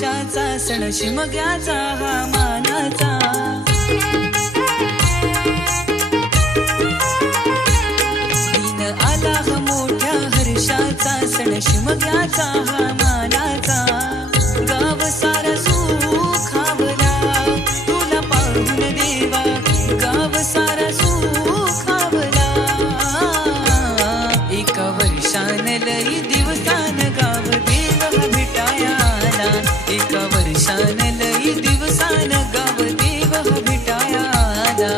वर्षाचा सण शिमग्याचा हा मानाचा। दिन आला हा मोठ्या हर्षाचा सण शिमग्याचा हा मानाचा। गाव सारा सुखावला तुला पाहून देवा, गाव सारा सुखावला। एका वर्षान लई दिवसान गाव देव भेटायाला, एका वर्षान लई दिवसान गाव देव भेटायाला।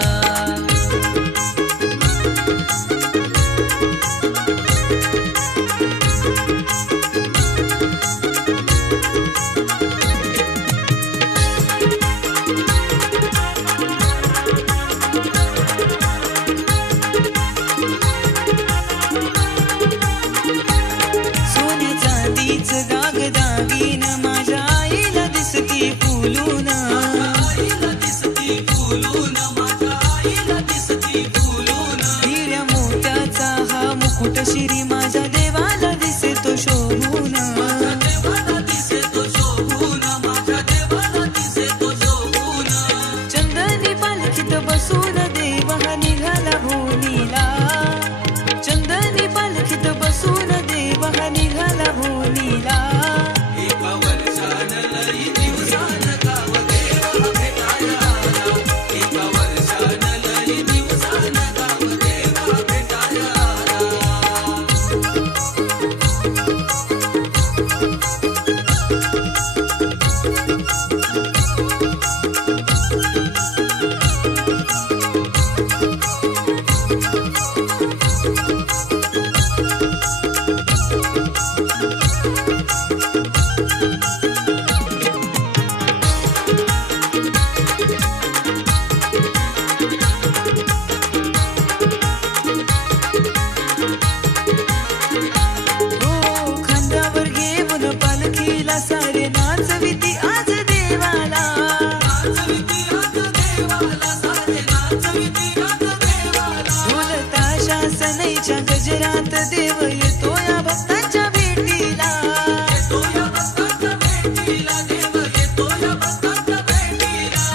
दागदागीन माझ्या आईला दिसती फुलून, हिऱ्या मोत्याचा हा मुकुट शिरी माझ्या देवाला दिसतो शोभून। चंदनी पालखीत बसून देव हा निघाला भोनीला, चंदनी पालखीत बसून देव हा निघाला भोनीला। सारे नाचविती आज देवाला, ढोल ताशा सनईच्या गजरात देव येतो या भक्तांच्या भेटीला।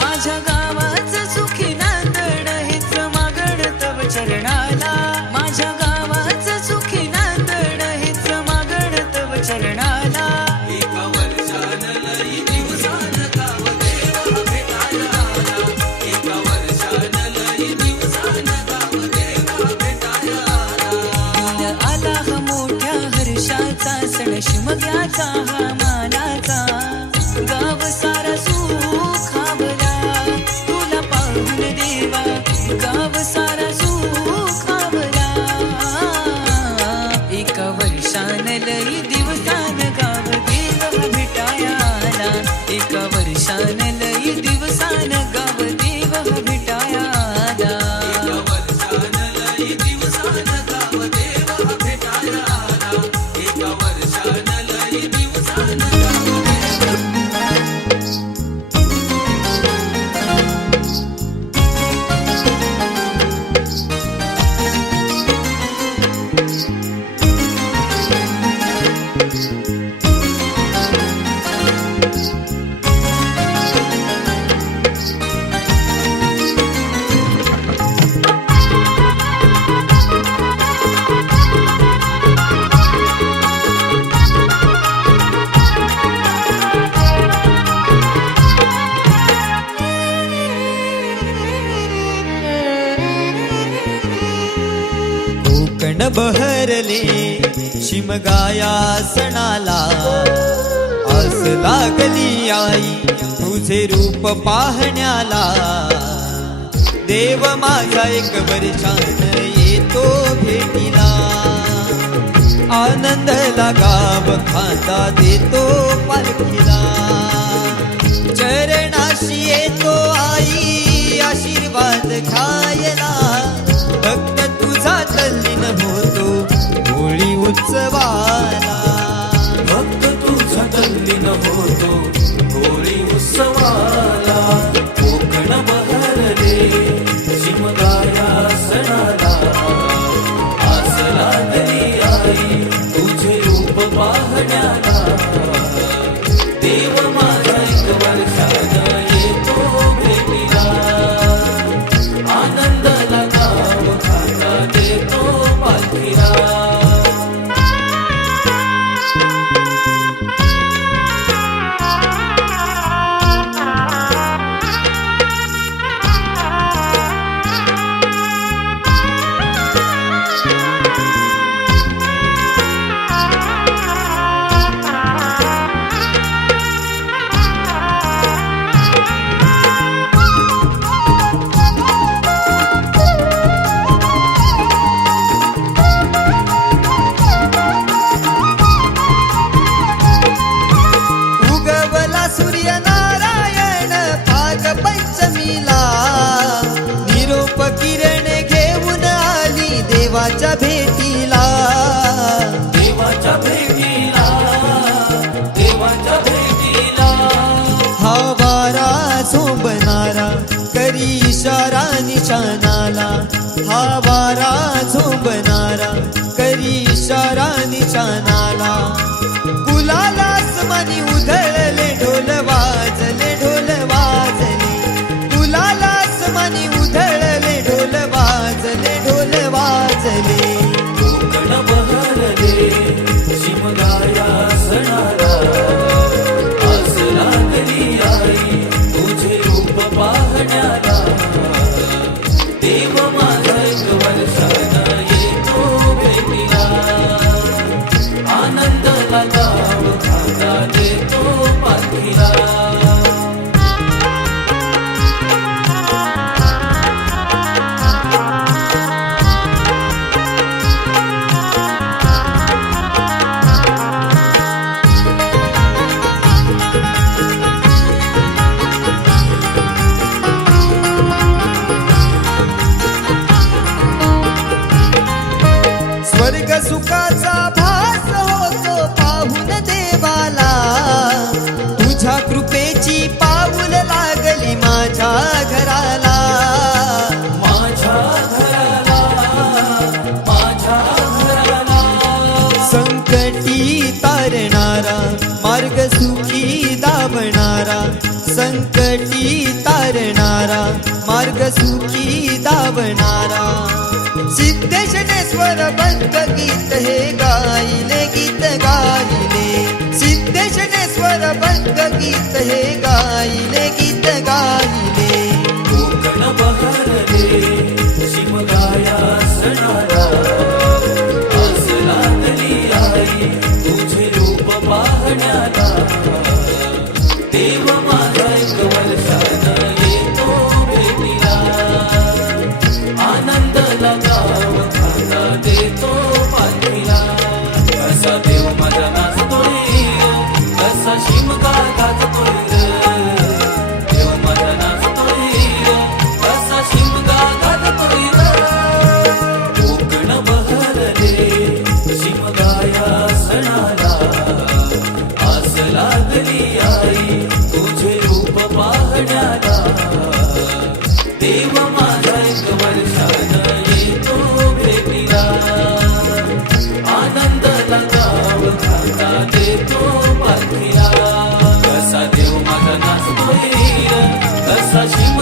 माझ्या गावाचं सुखी नांदण हेच मागण तव चरणाला, माझ्या गावाचं सुखी नांदण हेच मागण तव चरणाला। सण शिमग्याचा हा मानाचा। गाव सारा सुखावला तुला पाहून देवा, गाव सारा सुखावला। एका वर्षान लई दिवसान गाव देव भेटायाला, एका वर्षान लई दिवसान गाव देव भेटायाला। कोकण बहरले शिमगाया सणाला, आस लागली आई तुझे रूप पाहण्याला। देव माझा एक वर्षान येतो भेटीला, आनंदला गाव खांदा देतो पालखीला। चरणाशी येतो आई आशीर्वाद खायला, भक्त तुझा तल्लीन होतो होळी उत्सवाला, भक्त तुझा तल्लीन होतो होळी उत्सवाला। कोकण बहरले शिमगाया सणाला, आस लागली आई तुझे रूप पाहण्याला। देव माझा एक वर्षानं येतो भेटीला, आनंदाला गाव खाता देतो पालखीला. उगवला सूर्यनारायण भाग पंचमीला, निरोप किरण घेऊन आली देवाच्या भेटीला. देवाच्या भेटीला, देवाच्या भेटीला. हा वारा झोंबणारा करी इशारा निशाणाला, हा वारा झोंबणारा करी इशारा निशाणाला. गुलालास मनी उधळले ढोल वाजले, ढोल वाजले. गुलालास मनी उधळले ढोल वाजले, ढोल वाजले. कोकण बहरले शिमगाया सणाला, आस लागली आई तुझे रूप पाहण्याला. देव माझा एक वर्षानं येतो भेटीला, आनंदाला गाव खाता देतो पालखीला. स्वर्ग सुखाचा भास होतो पाहून देवाला, तुझ्या कृपेची पाऊल लागली माझ्या घराला. माझ्या घराला, माझ्या घराला. संकटी तारणारा मार्ग सुखी दावणारा, संकटी तारणारा मार्ग सुखी दावणारा. सिद्धेशनेश्वर बंद गीत हे गायले, गीत गायले. सिद्धेशनेश्वर बंद गीत हे गायले, गीत गायले. कोकण बहरले शिमगाया सणाला, आस लागली आई तुझे रूप पाहण्याला. देव माझा एक वर्षानं येतो भेटीला, आनंदाला गाव खाता देतो पालखीला. कसा देव माझा नाचतोय, कसा शिमगा गाजतोय रे. देव माझा नाचतोय, कसा शिमगा गाजतोय रे. कोकण बहरले शिमगाया सणाला, आस लागली आई तुझे रूप पाहण्याला. देव माझा एक वर्षानं येतो भेटीला, आनंदाला गाव खाता देतो पालखीला. कसा देव माझा नाचतोय, कसा शिमगा